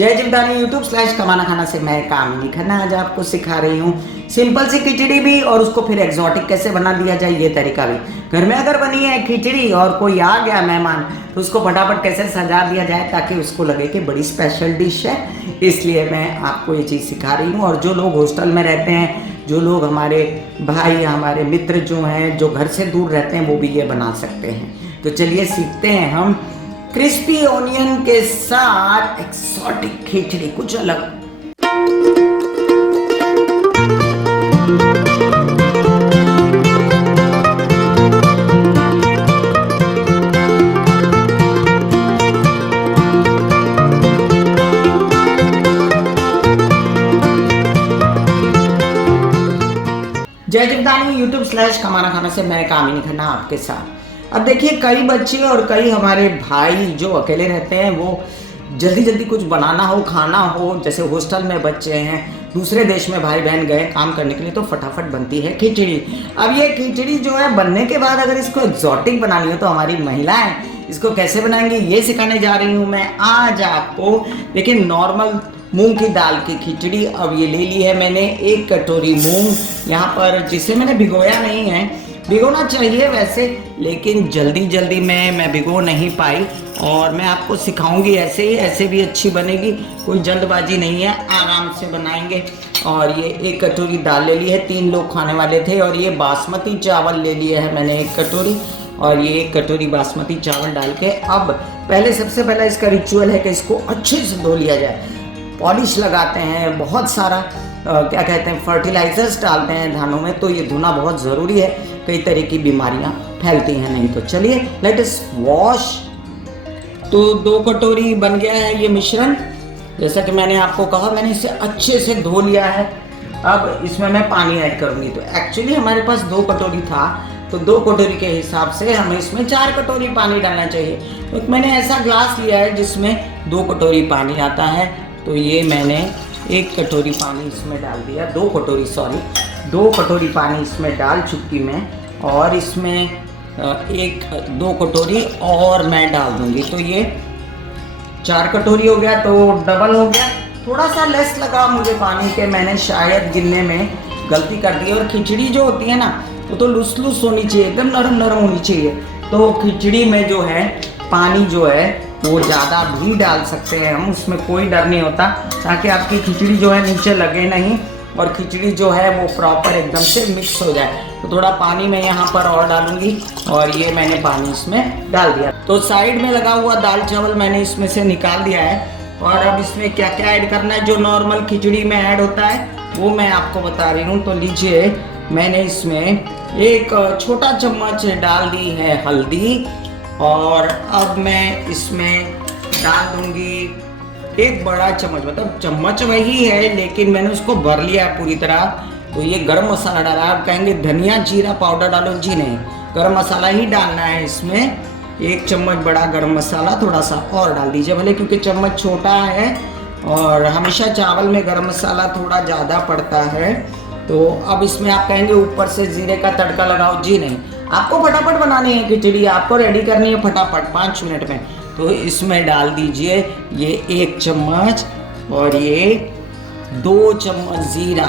जय जिमदानी यूट्यूब/कमाना खाना से मैं कामिनी खन्ना आज आपको सिखा रही हूँ सिंपल सी खिचड़ी भी और उसको फिर एक्सोटिक कैसे बना दिया जाए ये तरीका भी। घर में अगर बनी है खिचड़ी और कोई आ गया मेहमान तो उसको फटाफट कैसे सजा दिया जाए ताकि उसको लगे कि बड़ी स्पेशल डिश है, इसलिए मैं आपको ये चीज़ सिखा रही हूँ। और जो लोग हॉस्टल में रहते हैं, जो लोग हमारे भाई हमारे मित्र जो हैं जो घर से दूर रहते हैं वो भी ये बना सकते हैं। तो चलिए सीखते हैं हम क्रिस्पी ओनियन के साथ एक्सोटिक खिचड़ी, कुछ अलग। जय जिमदानी यूट्यूब/कमाना खाना से मैं कामिनी खन्ना आपके साथ। अब देखिए कई बच्चे और कई हमारे भाई जो अकेले रहते हैं वो जल्दी जल्दी कुछ बनाना हो खाना हो, जैसे हॉस्टल में बच्चे हैं, दूसरे देश में भाई बहन गए काम करने के लिए तो फटाफट बनती है खिचड़ी। अब ये खिचड़ी जो है बनने के बाद अगर इसको एक्सोटिक बनानी हो तो हमारी महिलाएं इसको कैसे बनाएंगी ये सिखाने जा रही हूँ मैं आज आपको। देखिए नॉर्मल मूंग की दाल की खिचड़ी अब ये ले ली है मैंने 1 कटोरी मूंग यहाँ पर, जिसे मैंने भिगोया नहीं है। भिगोना चाहिए वैसे, लेकिन जल्दी जल्दी में मैं भिगो नहीं पाई और मैं आपको सिखाऊंगी ऐसे ही, ऐसे भी अच्छी बनेगी, कोई जल्दबाजी नहीं है, आराम से बनाएंगे। और ये 1 कटोरी दाल ले ली है, 3 लोग खाने वाले थे। और ये बासमती चावल ले लिए है मैंने 1 कटोरी, और ये 1 कटोरी बासमती चावल डाल के अब पहले सबसे पहला इसका रिचुअल है कि इसको अच्छे से धो लिया जाए। पॉलिश लगाते हैं, बहुत सारा क्या कहते हैं फर्टिलाइजर्स डालते हैं धानों में, तो ये धोना बहुत ज़रूरी है, कई तरह की बीमारियां फैलती हैं नहीं तो। चलिए लेट अस वॉश। तो 2 कटोरी बन गया है ये मिश्रण, जैसा कि मैंने आपको कहा मैंने इसे अच्छे से धो लिया है। अब इसमें मैं पानी ऐड करूँगी। तो एक्चुअली हमारे पास 2 कटोरी था, तो 2 कटोरी के हिसाब से हमें इसमें 4 कटोरी पानी डालना चाहिए। तो मैंने ऐसा ग्लास लिया है जिसमें 2 कटोरी पानी आता है, तो ये मैंने 1 कटोरी पानी इसमें डाल दिया, 2 कटोरी पानी इसमें डाल चुकी मैं। और इसमें 2 कटोरी और मैं डाल दूंगी, तो ये 4 कटोरी हो गया, तो डबल हो गया। थोड़ा सा लेस लगा मुझे पानी के, मैंने शायद गिनने में गलती कर दी। और खिचड़ी जो होती है ना वो तो लुस लुस होनी चाहिए, एकदम नरम नरम होनी चाहिए। तो खिचड़ी में जो है पानी जो है वो ज़्यादा भी डाल सकते हैं हम, उसमें कोई डर नहीं होता, ताकि आपकी खिचड़ी जो है नीचे लगे नहीं और खिचड़ी जो है वो प्रॉपर एकदम से मिक्स हो जाए। तो थोड़ा पानी मैं यहाँ पर और डालूंगी, और ये मैंने पानी इसमें डाल दिया। तो साइड में लगा हुआ दाल चावल मैंने इसमें से निकाल दिया है। और अब इसमें क्या क्या ऐड करना है जो नॉर्मल खिचड़ी में ऐड होता है वो मैं आपको बता रही हूँ। तो लीजिए मैंने इसमें 1 छोटा चम्मच डाल दी है हल्दी, और अब मैं इसमें डाल दूंगी 1 बड़ा चम्मच, मतलब चम्मच वही है लेकिन मैंने उसको भर लिया है पूरी तरह। तो ये गरम मसाला डाला है। आप कहेंगे धनिया जीरा पाउडर डालो, जी नहीं, गरम मसाला ही डालना है इसमें। 1 चम्मच बड़ा गरम मसाला, थोड़ा सा और डाल दीजिए भले, क्योंकि चम्मच छोटा है और हमेशा चावल में गरम मसाला थोड़ा ज़्यादा पड़ता है। तो अब इसमें आप कहेंगे ऊपर से जीरे का तड़का लगाओ, जी नहीं, आपको फटाफट बनानी है खिचड़ी, आपको रेडी करनी है फटाफट 5 मिनट में। तो इसमें डाल दीजिए ये 1 चम्मच और ये 2 चम्मच जीरा,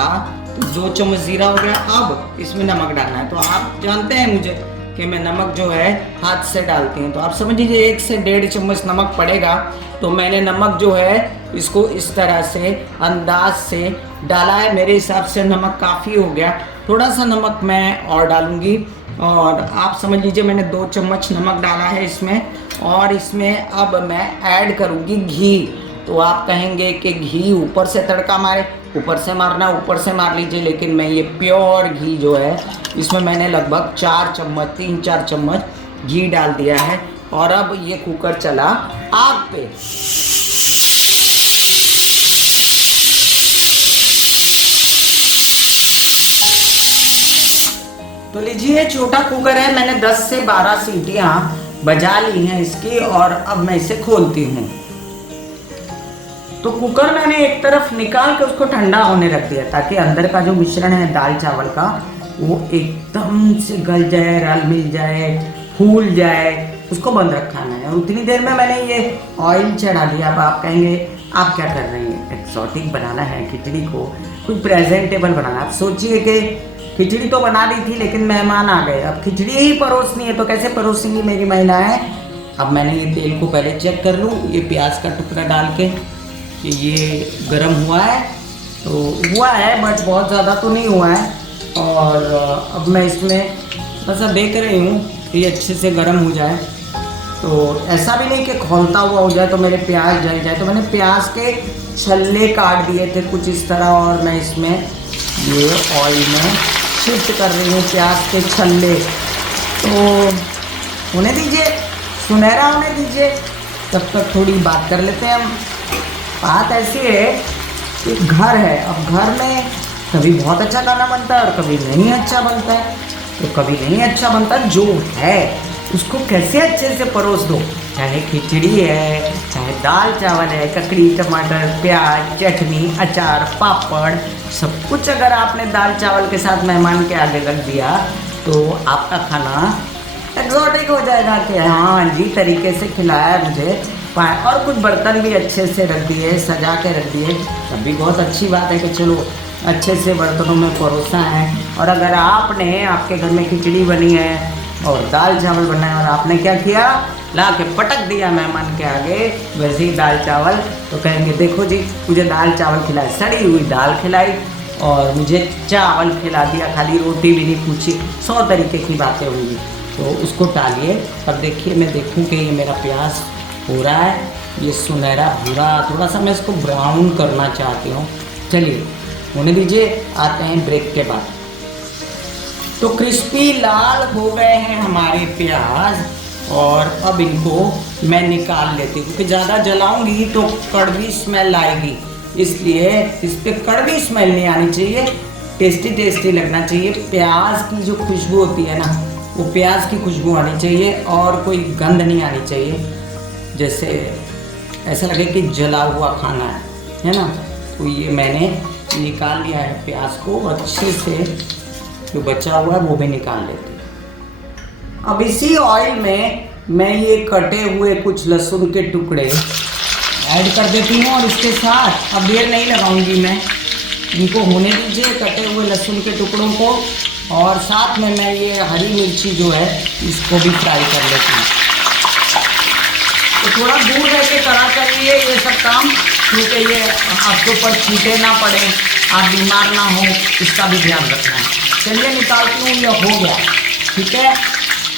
तो 2 चम्मच जीरा हो गया। अब इसमें नमक डालना है। तो आप जानते हैं मुझे कि मैं नमक जो है हाथ से डालती हूँ, तो आप समझ लीजिए 1 से 1.5 चम्मच नमक पड़ेगा। तो मैंने नमक जो है इसको इस तरह से अंदाज से डाला है, मेरे हिसाब से नमक काफ़ी हो गया, थोड़ा सा नमक मैं और डालूंगी। और आप समझ लीजिए मैंने 2 चम्मच नमक डाला है इसमें। और इसमें अब मैं ऐड करूँगी घी। तो आप कहेंगे कि घी ऊपर से तड़का मारे, ऊपर से मारना, ऊपर से मार लीजिए, लेकिन मैं ये प्योर घी जो है इसमें मैंने लगभग 3-4 चम्मच घी डाल दिया है। और अब ये कुकर चला आग पे। तो लीजिए छोटा कुकर है, मैंने 10 से 12 सीटियां बजा ली हैं इसकी, और अब मैं इसे खोलती हूँ। तो कुकर मैंने एक तरफ निकाल के उसको ठंडा होने रख दिया, ताकि अंदर का जो मिश्रण है दाल चावल का वो एकदम से गल जाए, रल मिल जाए, फूल जाए, उसको बंद रखना है। और उतनी देर में मैंने ये ऑयल चढ़ा दिया। अब आप कहेंगे आप क्या कर रही हैं? एक्सोटिक बनाना है खिचड़ी को, कुछ प्रेजेंटेबल बनाना। आप सोचिए कि खिचड़ी तो बना दी थी लेकिन मेहमान आ गए, अब खिचड़ी ही परोसनी है तो कैसे परोसेंगी मेरी महिलाएं। अब मैंने ये तेल को पहले चेक कर लूँ, ये प्याज का टुकड़ा डाल के कि ये गरम हुआ है, तो हुआ है बट बहुत ज़्यादा तो नहीं हुआ है। और अब मैं इसमें बस देख रही हूँ कि ये अच्छे से गरम हो जाए, तो ऐसा भी नहीं कि खौलता हुआ हो जाए तो मेरे प्याज जल जाए। तो मैंने प्याज के छल्ले काट दिए थे कुछ इस तरह, और मैं इसमें ये ऑयल में शिफ्ट कर रही हूँ प्याज के छल्ले। तो होने दीजिए, सुनहरा होने दीजिए, तब तक थोड़ी बात कर लेते हैं हम। बात ऐसी है कि घर है, अब घर में कभी बहुत अच्छा खाना बनता है और कभी नहीं अच्छा बनता है। तो कभी नहीं अच्छा बनता, जो है उसको कैसे अच्छे से परोस दो, चाहे खिचड़ी है, चाहे दाल चावल है, ककड़ी टमाटर प्याज चटनी अचार पापड़, सब कुछ अगर आपने दाल चावल के साथ मेहमान के आगे रख दिया तो आपका खाना एक्सोटिक हो जाएगा कि हाँ जी तरीके से खिलाया मुझे पाए। और कुछ बर्तन भी अच्छे से रख दिए, सजा के रख दिए, तब भी बहुत अच्छी बात है कि चलो अच्छे से बर्तनों में परोसा है। और अगर आपने, आपके घर में खिचड़ी बनी है और दाल चावल बना है और आपने क्या किया, ला के पटक दिया मेहमान के आगे वैसे ही दाल चावल, तो कहेंगे देखो जी मुझे दाल चावल खिलाए, सड़ी हुई दाल खिलाई और मुझे चावल खिला दिया, खाली रोटी भी नहीं पूछी। 100 तरीके की बातें होंगी, तो उसको टालिए। अब देखिए मैं देखूँ कि ये मेरा प्याज हो रहा है, ये सुनहरा भूरा, थोड़ा सा मैं इसको ब्राउन करना चाहती हूँ। चलिए होने दीजिए, आते हैं ब्रेक के बाद। तो क्रिस्पी लाल हो गए हैं हमारे प्याज और अब इनको मैं निकाल लेती हूँ, क्योंकि ज़्यादा जलाऊंगी तो कड़वी स्मेल आएगी, इसलिए इस पर कड़वी स्मेल नहीं आनी चाहिए, टेस्टी टेस्टी लगना चाहिए। प्याज की जो खुशबू होती है ना, वो प्याज की खुशबू आनी चाहिए और कोई गंध नहीं आनी चाहिए, जैसे ऐसा लगे कि जला हुआ खाना है ना। तो ये मैंने निकाल लिया है प्याज को, अच्छे से जो बचा हुआ है वो भी निकाल लेते हैं। अब इसी ऑयल में मैं ये कटे हुए कुछ लहसुन के टुकड़े ऐड कर देती हूँ और इसके साथ अब देर नहीं लगाऊंगी मैं, इनको होने दीजिए कटे हुए लहसुन के टुकड़ों को, और साथ में मैं ये हरी मिर्ची जो है इसको भी फ्राई कर लेती हूँ। तो थोड़ा दूर रह के करा करिए ये सब काम, क्योंकि ये आपके ऊपर छींटे ना पड़े, आप बीमार ना हो, इसका भी ध्यान रखना है। चलिए निकालती हूँ, ये हो गया, ठीक है।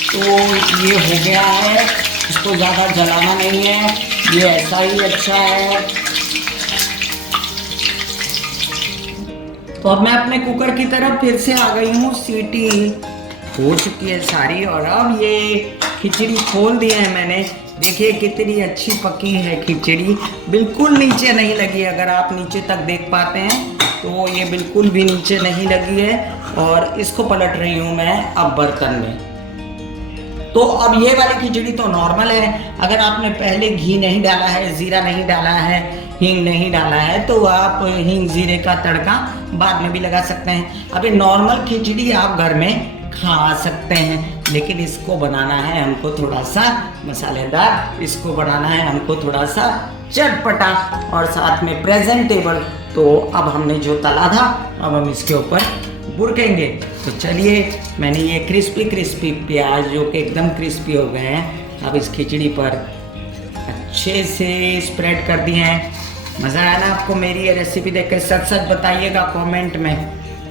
तो ये हो गया है, इसको ज़्यादा जलाना नहीं है, ये ऐसा ही अच्छा है। तो अब मैं अपने कुकर की तरफ फिर से आ गई हूँ, सीटी हो चुकी है सारी, और अब ये खिचड़ी खोल दी है मैंने। देखिए कितनी अच्छी पकी है खिचड़ी, बिल्कुल नीचे नहीं लगी। अगर आप नीचे तक देख पाते हैं तो ये बिल्कुल भी नीचे नहीं लगी है, और इसको पलट रही हूँ मैं अब बर्तन में। तो अब ये वाली खिचड़ी तो नॉर्मल है, अगर आपने पहले घी नहीं डाला है, जीरा नहीं डाला है, हींग नहीं डाला है, तो आप हींग जीरे का तड़का बाद में भी लगा सकते हैं। अब ये नॉर्मल खिचड़ी आप घर में खा सकते हैं, लेकिन इसको बनाना है हमको थोड़ा सा मसालेदार, इसको बनाना है हमको थोड़ा सा चटपटा और साथ में प्रेजेंटेबल। तो अब हमने जो तला था अब हम इसके ऊपर बुरकेंगे। तो चलिए, मैंने ये क्रिस्पी क्रिस्पी प्याज जो कि एकदम क्रिस्पी हो गए हैं, अब इस खिचड़ी पर अच्छे से स्प्रेड कर दिए हैं। मज़ा आया ना आपको मेरी ये रेसिपी देखकर? सच सच बताइएगा कमेंट में।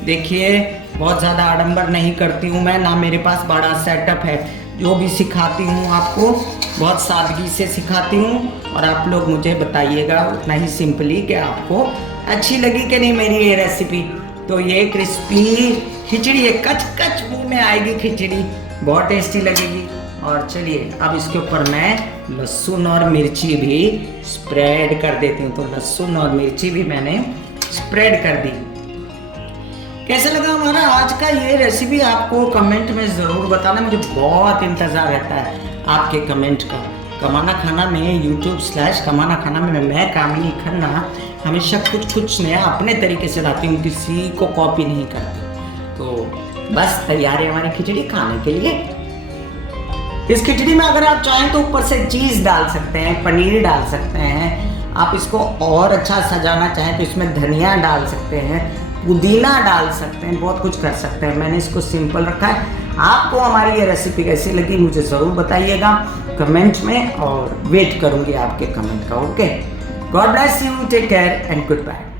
देखिए बहुत ज़्यादा आडंबर नहीं करती हूँ मैं, ना मेरे पास बड़ा सेटअप है, जो भी सिखाती हूँ आपको बहुत सादगी से सिखाती हूँ, और आप लोग मुझे बताइएगा उतना ही सिंपली कि आपको अच्छी लगी कि नहीं मेरी ये रेसिपी। तो ये क्रिस्पी खिचड़ी है, कच कच मुँह में आएगी खिचड़ी, बहुत टेस्टी लगेगी। और चलिए अब इसके ऊपर मैं लहसुन और मिर्ची भी स्प्रेड कर देती हूँ। तो लहसुन और मिर्ची भी मैंने स्प्रेड कर दी। कैसा लगा हमारा आज का ये रेसिपी? आपको कमेंट में ज़रूर बताना, मुझे बहुत इंतज़ार रहता है आपके कमेंट का। कमाना खाना में YouTube/कमाना खाना में मैं कामिनी खन्ना हमेशा कुछ नया अपने तरीके से लाती हूँ, किसी को कॉपी नहीं करती। तो बस तैयार है हमारी खिचड़ी खाने के लिए। इस खिचड़ी में अगर आप चाहें तो ऊपर से चीज़ डाल सकते हैं, पनीर डाल सकते हैं, आप इसको और अच्छा सजाना चाहें तो इसमें धनिया डाल सकते हैं, पुदीना डाल सकते हैं, बहुत कुछ कर सकते हैं। मैंने इसको सिंपल रखा है। आपको हमारी ये रेसिपी कैसी लगी मुझे ज़रूर बताइएगा कमेंट में, और वेट करूँगी आपके कमेंट का। Okay, God bless you, take care and good bye.